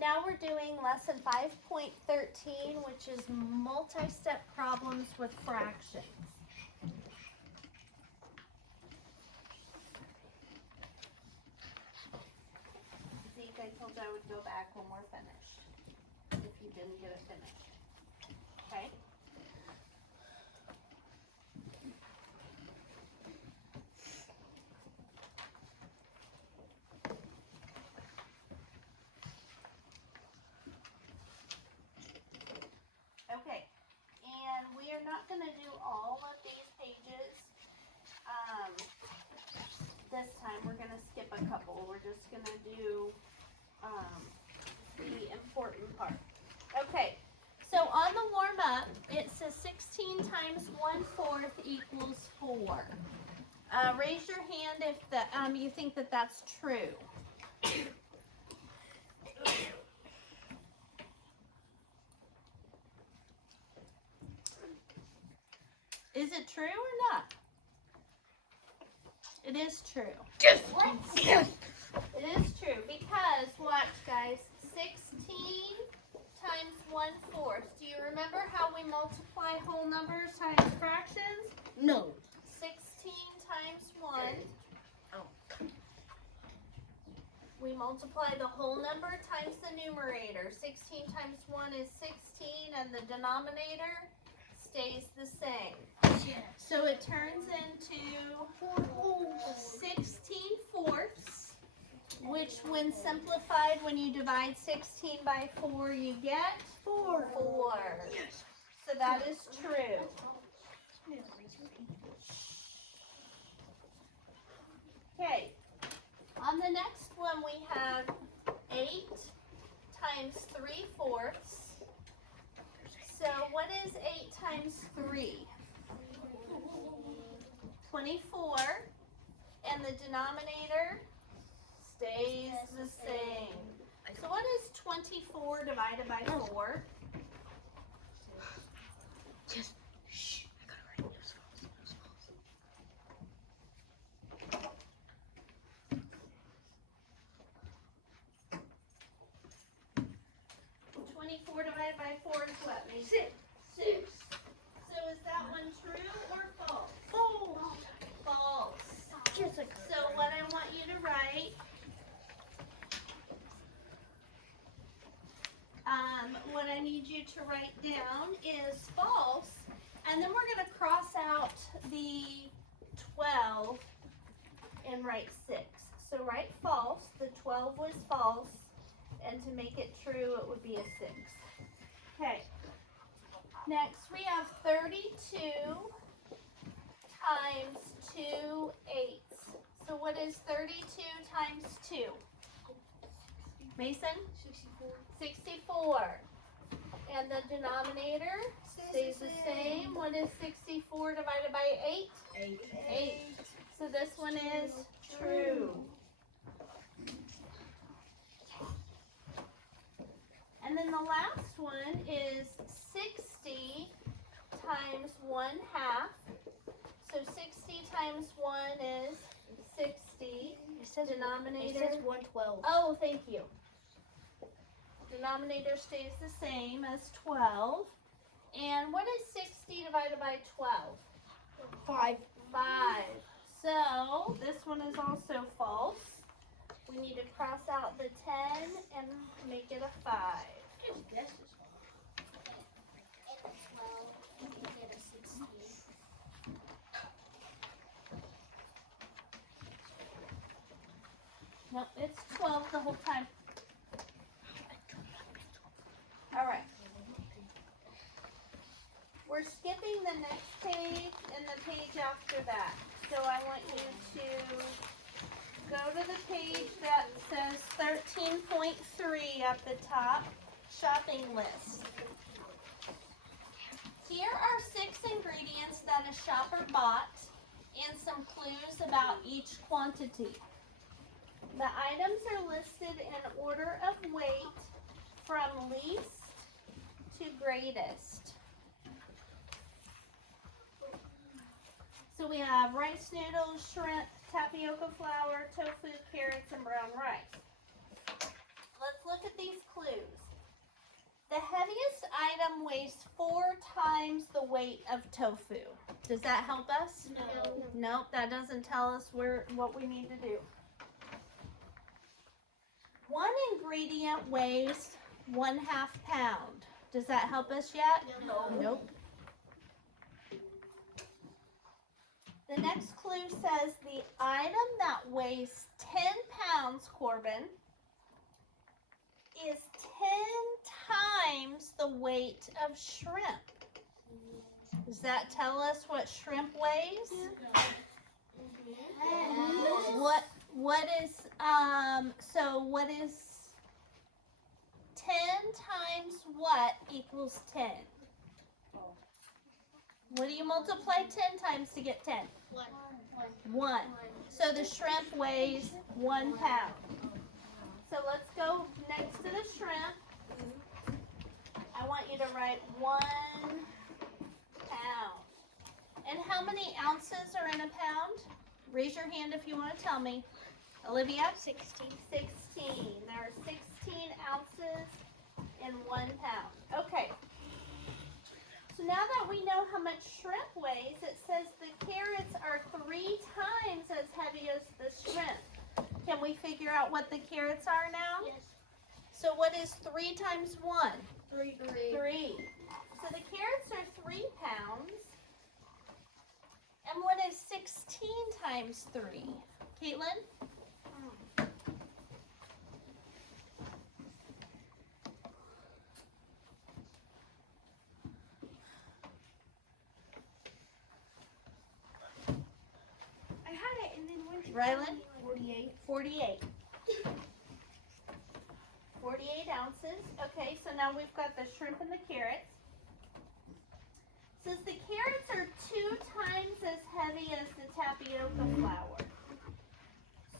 Now we're doing lesson 5.13, which is multi-step problems with fractions. Zeke, I told you I would go back when we're finished, if you didn't get it finished. Okay? Okay, and we are not going to do all of these pages. This time we're going to skip a couple. We're just going to do the important part. Okay, so on the warm-up, it says 16 times 1/4 equals 4. Raise your hand if you think that that's true. Is it true or not? It is true. Yes. Yes. It is true because, watch guys, 16 times 1/4. Do you remember how we multiply whole numbers times fractions? No. 16 times 1. Oh. We multiply the whole number times the numerator. 16 times 1 is 16 and the denominator stays the same. So it turns into 16/4, which when simplified, when you divide 16 by 4, you get 4. So that is true. Okay, on the next one we have 8 times 3/4. So what is 8 times 3? 24, and the denominator stays the same. So what is 24 divided by 4? Just shh. I gotta write those false. 24 divided by 4 is what? 6. 6. So is that one true or false? False. Just like So what I want you to write, what I need you to write down is false, and then we're going to cross out the 12 and write 6. So write false, the 12 was false, and to make it true it would be a 6. Okay, next we have 32 times 2 eighths. So what is 32 times 2? Mason? 64. And the denominator stays the same. What is 64 divided by 8? 8. So this one is true. And then the last one is 60 times 1/2. So 60 times 1 is 60. Denominator. It says 112. Oh, thank you. Denominator stays the same as 12. And what is 60 divided by 12? 5. 5. So this one is also false. We need to cross out the 10 and make it a 5. No, it's 12 the whole time. All right. We're skipping the next page and the page after that. So I want you to go to the page that says 13.3 at the top, shopping list. Here are 6 ingredients that a shopper bought and some clues about each quantity. The items are listed in order of weight from least to greatest. So we have rice noodles, shrimp, tapioca flour, tofu, carrots, and brown rice. Let's look at these clues. heaviest item weighs 4 times the weight of tofu. Does that help us? No. Nope, that doesn't tell us what we need to do. One ingredient weighs 1/2 pound. Does that help us yet? No. Nope. The next clue says the item that weighs 10 pounds, Corbin, is 10 times the weight of shrimp. Does that tell us what shrimp weighs? What is what is 10 times what equals 10? What do you multiply 10 times to get 10? 1. So the shrimp weighs 1 pound. So let's go next to the shrimp. I want you to write 1 pound. And how many ounces are in a pound? Raise your hand if you want to tell me. Olivia? 16. 16. There are 16 ounces in 1 pound. Okay. So now that we know how much shrimp weighs, it says the carrots are 3 times as heavy as the shrimp. Can we figure out what the carrots are now? Yes. So what is 3 times 1? 3. 3. So the carrots are 3 pounds. And what is 16 times 3? Caitlin? I had it and then went to Rylan? 48. 48. 48 ounces. Okay, so now we've got the shrimp and the carrots. Says the carrots are 2 times as heavy as the tapioca flour.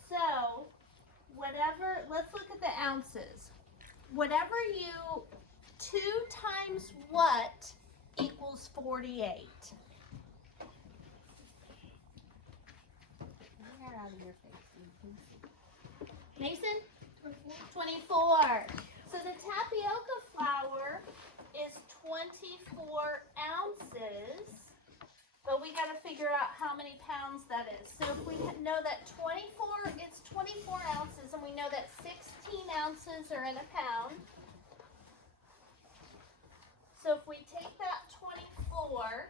So, let's look at the ounces. Whatever 2 times what equals 48? Out of your face. Mason? 24. So the tapioca flour is 24 ounces, but we got to figure out how many pounds that is. So if we know that it's 24 ounces, and we know that 16 ounces are in a pound. So if we take that 24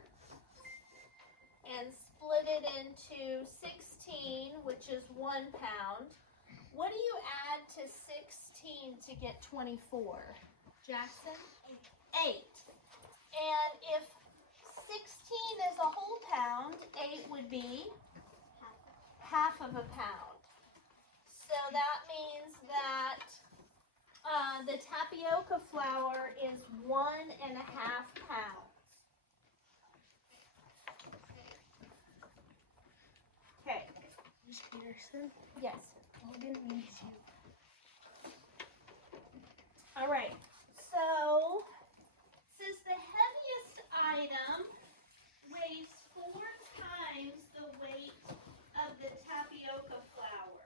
and split it into 16, which is 1 pound, what do you add to 16 to get 24? Jackson? 8. And if 16 is a whole pound, 8 would be half of a pound. So that means that the tapioca flour is 1.5 pounds. Okay. Miss Peterson, Yes. Logan needs you. All right. So, says the heaviest item weighs 4 times the weight of the tapioca flour.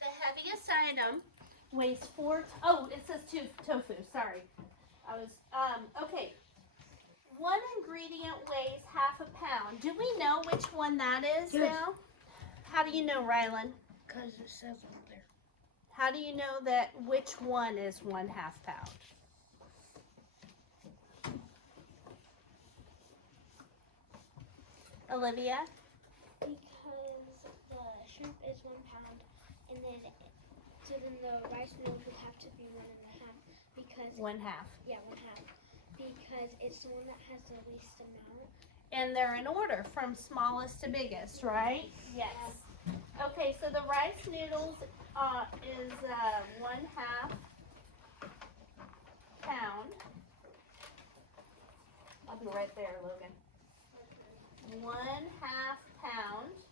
The heaviest item weighs 4. It says tofu. Sorry, okay. One ingredient weighs 1/2 pound. Do we know which one that is Yes. now? How do you know, Rylan? Because it says on there. How do you know that which one is 1/2 pound? Olivia? Because the shrimp is 1 pound, and then the rice noodles would have to be 1.5 because 1/2. 1/2 because it's the one that has the least amount. And they're in order from smallest to biggest, right? Yes. Okay, so the rice noodles is 1/2 pound. I'll be right there, Logan. 1/2 pound.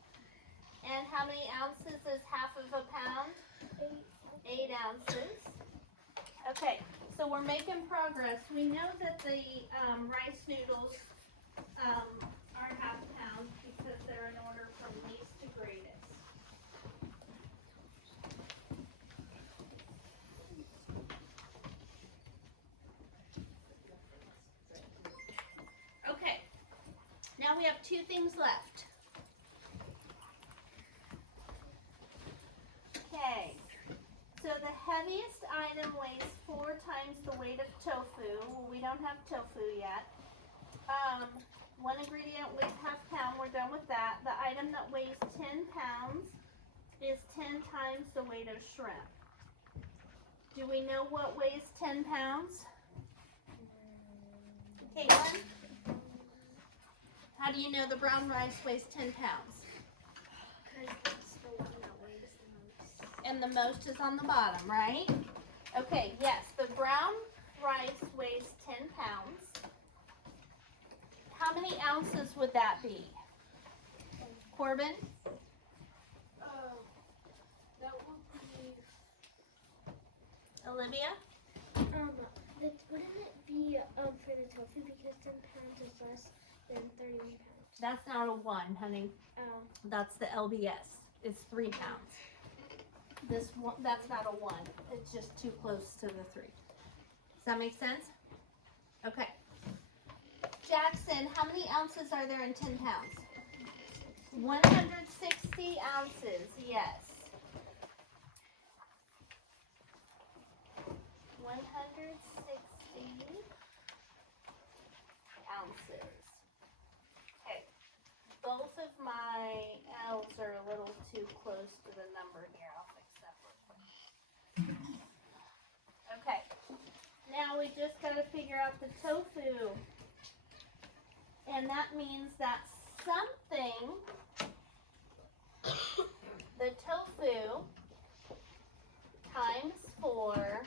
And how many ounces is 1/2 of a pound? 8 ounces. Okay, so we're making progress. We know that the rice noodles are 1/2 now we have 2 things left. Okay, so the heaviest item weighs 4 times the weight of tofu. Well, we don't have tofu yet. One ingredient weighs ½ pound. We're done with that. The item that weighs 10 pounds is 10 times the weight of shrimp. Do we know what weighs 10 pounds? Caitlin? How do you know the brown rice weighs 10 pounds? Because it's the one that weighs the most. And the most is on the bottom, right? Okay, yes, the brown rice weighs 10 pounds. How many ounces would that be? Corbin? That would be, Olivia? wouldn't it be for the tofu because 10 pounds is less than 31 pounds? That's not a 1, honey. Oh. That's the LBS. It's 3 pounds. This one, that's not a 1. It's just too close to the 3. Does that make sense? Okay. Jackson, how many ounces are there in 10 pounds? 160 ounces, yes. 160 ounces. Okay. Both of my L's are a little too close to the number here. I'll fix that real quick. Okay. Now we just got to figure out the tofu. And that means that something, the tofu times 4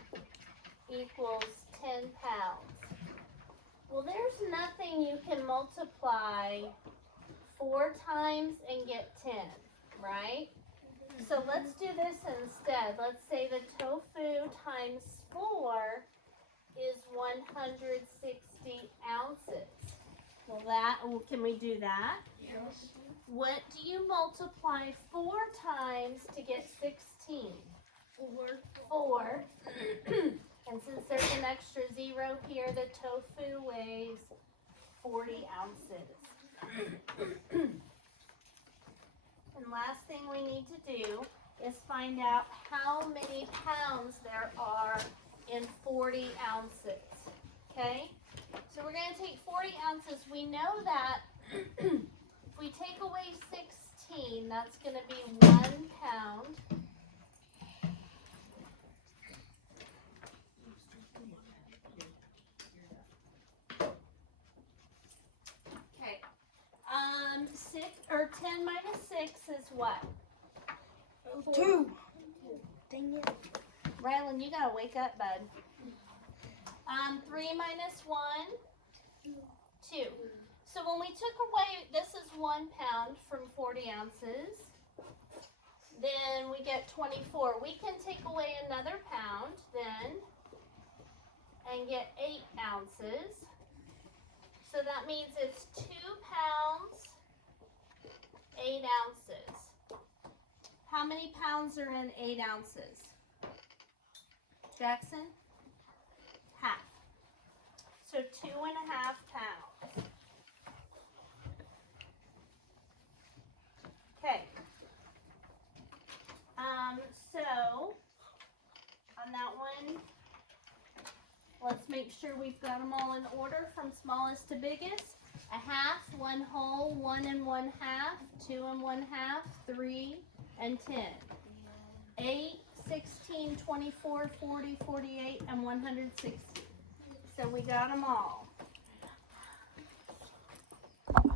equals 10 pounds. Well, there's nothing you can multiply 4 times and get 10, right? So let's do this instead. Let's say the tofu times 4 is 160 ounces. Well, can we do that? Yes. What do you multiply 4 times to get 16? 4. And since there's an extra 0 here, the tofu weighs 40 ounces. And last thing we need to do is find out how many pounds there are in 40 ounces. Okay? So we're going to take 40 ounces. We know that if we take away 16, that's going to be 1 pound. Okay. 10 minus 6 is what? 2. Dang it. Rylan, you got to wake up, bud. 3 minus 1, 2. So when we took away, this is 1 pound from 40 ounces. Then we get 24. We can take away another pound then and get 8 ounces. So that means it's 2 pounds, 8 ounces. How many pounds are in 8 ounces? Jackson? Half. So 2.5 pounds. Okay. So on that one, let's make sure we've got them all in order from smallest to biggest. 1/2, 1 whole, 1 1/2, 2 1/2, 3 and 10. 8, 16, 24, 40, 48, and 160. So we got them all.